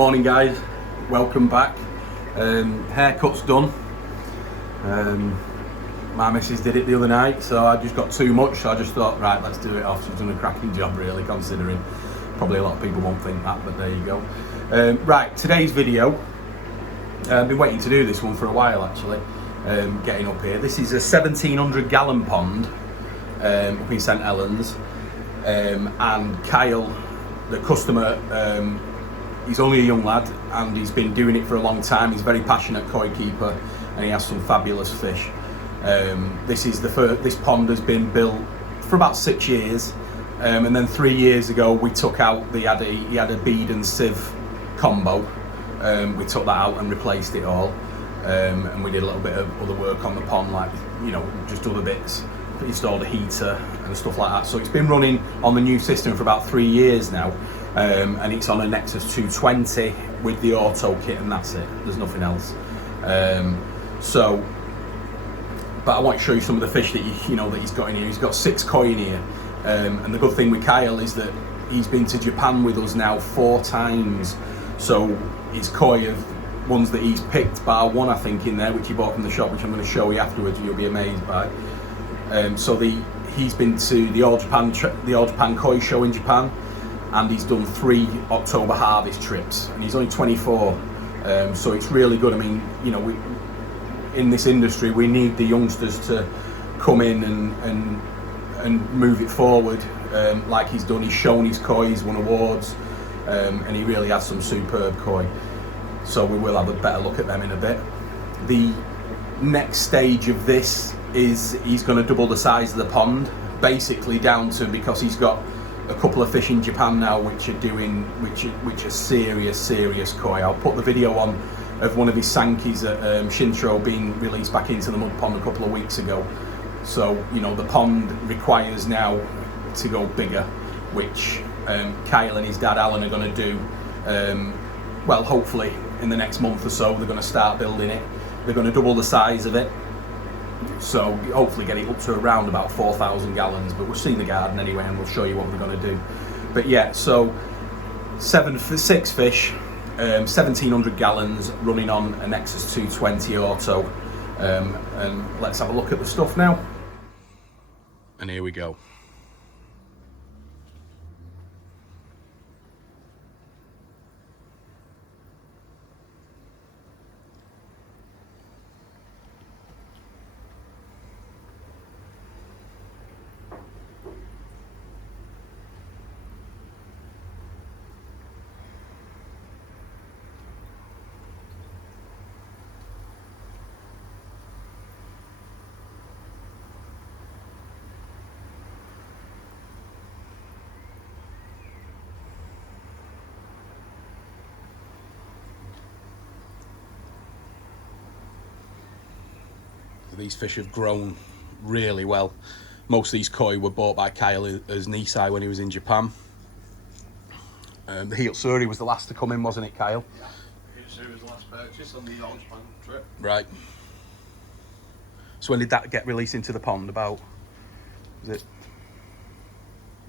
Morning guys, welcome back. Haircut's done. My missus did it the other night, so I just got too much, so I just thought, right, let's do it off. She's done a cracking job really, considering probably a lot of people won't think that, but there you go. Right, today's video, I've been waiting to do this one for a while actually, getting up here. This is a 1700 gallon pond up in St Helens, and Kyle, the customer, he's only a young lad and he's been doing it for a long time. He's a very passionate koi keeper and he has some fabulous fish. This pond has been built for about 6 years, and then 3 years ago we took out he had a bead and sieve combo. We took that out and replaced it all, and we did a little bit of other work on the pond, like, you know, just other bits, installed a heater and stuff like that. So it's been running on the new system for about 3 years now, and it's on a Nexus 220 with the auto kit, and that's it, there's nothing else. But I want to show you some of the fish that that he's got in here. He's got 6 koi in here, and the good thing with Kyle is that he's been to Japan with us now 4 times. So his koi of ones that he's picked, bar one I think in there, which he bought from the shop, which I'm going to show you afterwards, and you'll be amazed by. He's been to the All Japan Koi show in Japan, and he's done 3 October harvest trips, and he's only 24. So it's really good. I mean, in this industry, we need the youngsters to come in and move it forward, like he's done. He's shown his koi, he's won awards, and he really has some superb koi. So we will have a better look at them in a bit. The next stage of this is he's going to double the size of the pond, basically down to, because he's got a couple of fish in Japan now which are serious koi. I'll put the video on of one of his Sankis at Shintro being released back into the mud pond a couple of weeks ago. So the pond requires now to go bigger, which Kyle and his dad Alan are going to do. Well, hopefully in the next month or so they're going to start building it. They're going to double the size of it, so hopefully get it up to around about 4,000 gallons. But we'll see the garden anyway, and we'll show you what we're going to do. But yeah, so 6 fish. 1700 gallons running on a Nexus 220 auto, and let's have a look at the stuff now. And here we go. These fish have grown really well. Most of these koi were bought by Kyle as Nisai when he was in Japan. The Filtration was the last to come in, wasn't it, Kyle? Yeah, Filtration was the last purchase on the All Japan trip. Right. So when did that get released into the pond? About, was it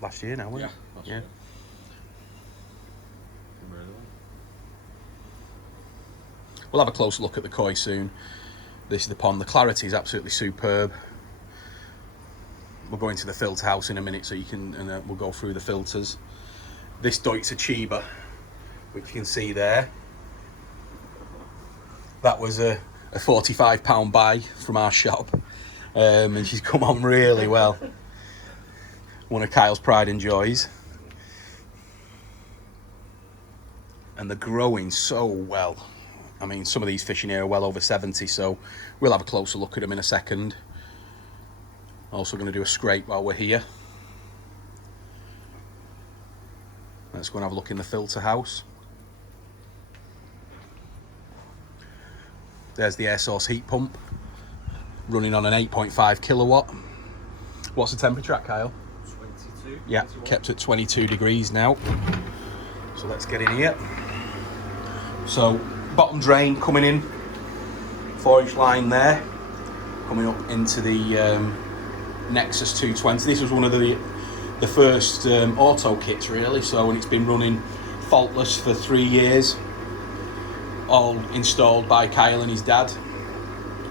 last year now, wasn't it? Last year. We'll have a closer look at the koi soon. This is the pond. The clarity is absolutely superb. We'll go into the filter house in a minute, so you can, and we'll go through the filters. This Doitsu Ochiba, which you can see there, that was a £45 buy from our shop, and she's come on really well. One of Kyle's pride and joys, and they're growing so well. I mean, some of these fish in here are well over 70, so we'll have a closer look at them in a second. Also going to do a scrape while we're here. Let's go and have a look in the filter house. There's the air source heat pump, running on an 8.5 kilowatt. What's the temperature at, Kyle? 22. Yeah, 21. Kept at 22 degrees now. So let's get in here. So bottom drain coming in, 4-inch line there, coming up into the Nexus 220. This was one of the first auto kits really, so, and it's been running faultless for 3 years. all installed by Kyle and his dad.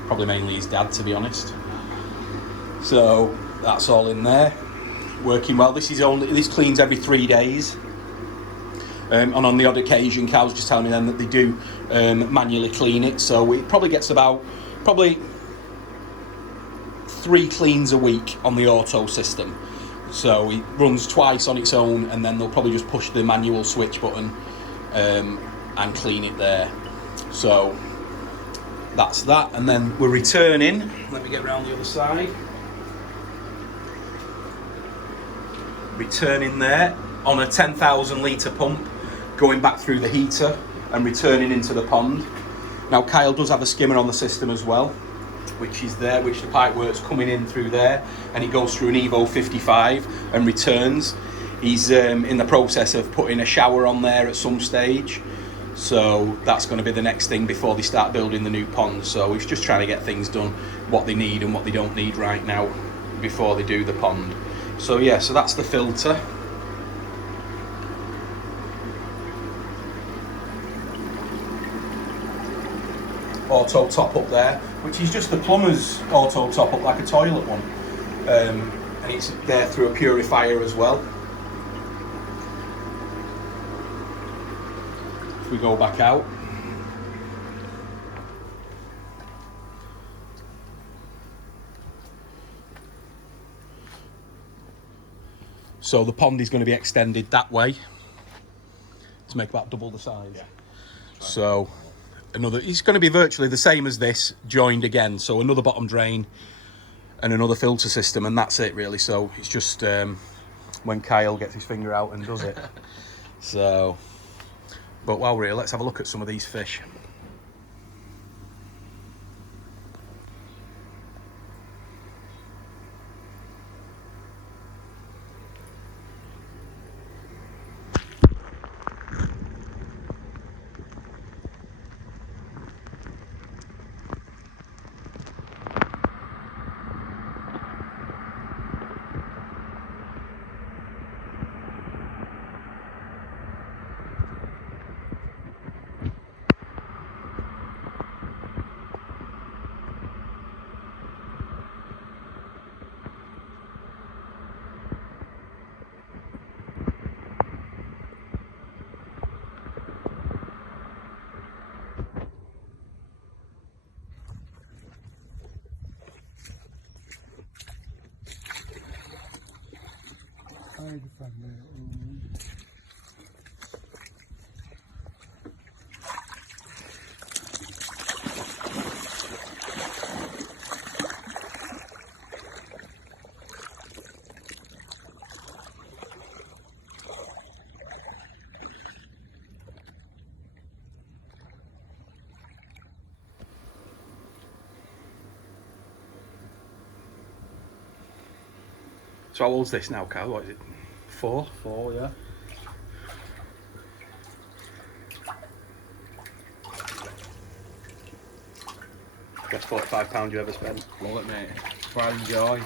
Probably mainly his dad, to be honest. So that's all in there, working well. This cleans every 3 days. And on the odd occasion, Cal's just telling me then that they do manually clean it. So it probably gets about 3 cleans a week on the auto system. So it runs twice on its own, and then they'll probably just push the manual switch button and clean it there. So that's that. And then we're returning. Let me get around the other side. Returning there on a 10,000 litre pump, going back through the heater and returning into the pond. Now Kyle does have a skimmer on the system as well, which is there, which the pipe work's coming in through there, and it goes through an Evo 55 and returns. He's in the process of putting a shower on there at some stage, so that's going to be the next thing before they start building the new pond. So he's just trying to get things done, what they need and what they don't need right now before they do the pond. So yeah, so that's the filter. Auto top up there, which is just the plumber's auto top up, like a toilet one, and it's there through a purifier as well. If we go back out, so the pond is going to be extended that way to make about double the size. Yeah. So it's going to be virtually the same as this, joined again. So another bottom drain and another filter system, and that's it really. So it's just when Kyle gets his finger out and does it. So, but while we're here, let's have a look at some of these fish. So how old's this now, Kyle? What is it? 4? 4, yeah. Best £45 you ever spent? Love it, mate. Pride and joy.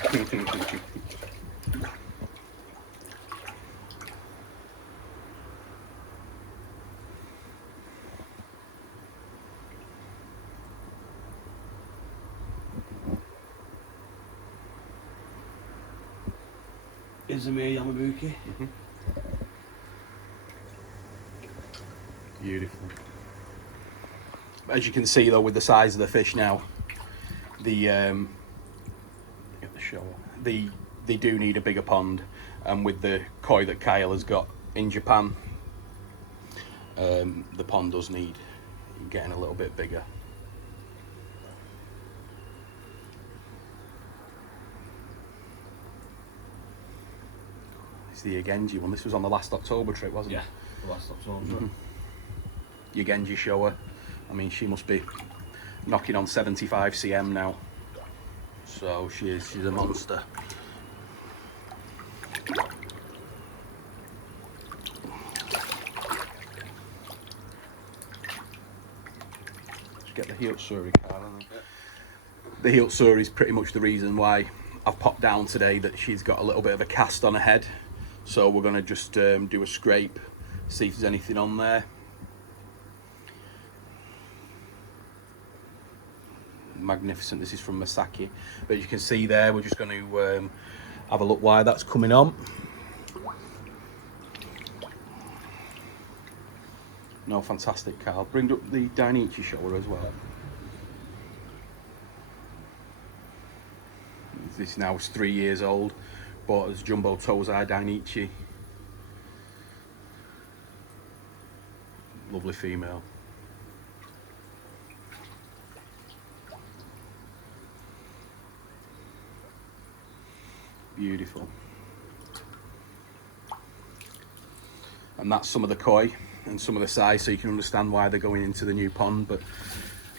Izumi Yamabuki. Beautiful. As you can see though, with the size of the fish now, get the shower. They do need a bigger pond, and with the koi that Kyle has got in Japan, the pond does need getting a little bit bigger. It's the Yagenji one. This was on the last October trip, wasn't it? Yeah, the last October. Yagenji shower. I mean, she must be knocking on 75 cm now. So she's a monster. Just get the Hiltsuri card. The Hiltsuri is pretty much the reason why I've popped down today, that she's got a little bit of a cast on her head. So we're going to just do a scrape, see if there's anything on there. magnificent. This is from Masaki, but you can see there, we're just going to have a look why that's coming on. No, fantastic, Carl. Bring up the Dainichi shoulder as well. This now is 3 years old, bought as Jumbo Tozai Dainichi. Lovely female. Beautiful. And that's some of the koi and some of the size, so you can understand why they're going into the new pond. But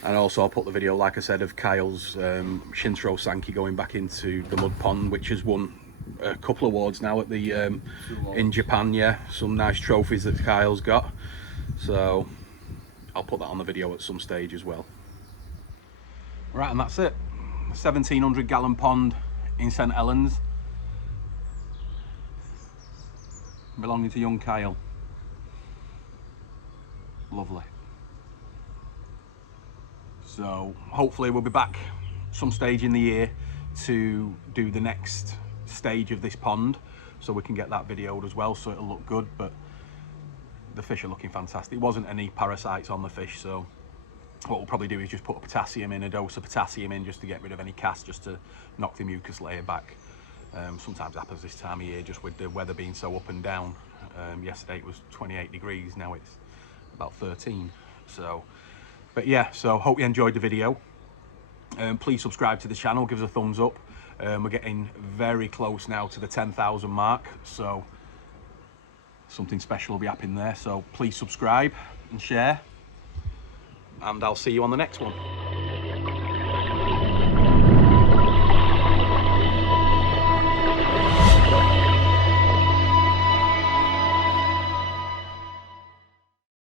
and also I'll put the video, like I said, of Kyle's Shintaro Sanki going back into the mud pond, which has won a couple of awards now at the in Japan. Yeah, some nice trophies that Kyle's got, so I'll put that on the video at some stage as well. Right, and that's it. 1700 gallon pond in St Helens, belonging to young Kyle. Lovely. So hopefully we'll be back some stage in the year to do the next stage of this pond, so we can get that videoed as well, so it'll look good. But the fish are looking fantastic. There wasn't any parasites on the fish, so what we'll probably do is just put a dose of potassium in, just to get rid of any cast, just to knock the mucus layer back. Sometimes happens this time of year, just with the weather being so up and down. Yesterday it was 28 degrees, now it's about 13. So, but yeah, so hope you enjoyed the video. Please subscribe to the channel, give us a thumbs up. We're getting very close now to the 10,000 mark, so something special will be happening there. So please subscribe and share, and I'll see you on the next one.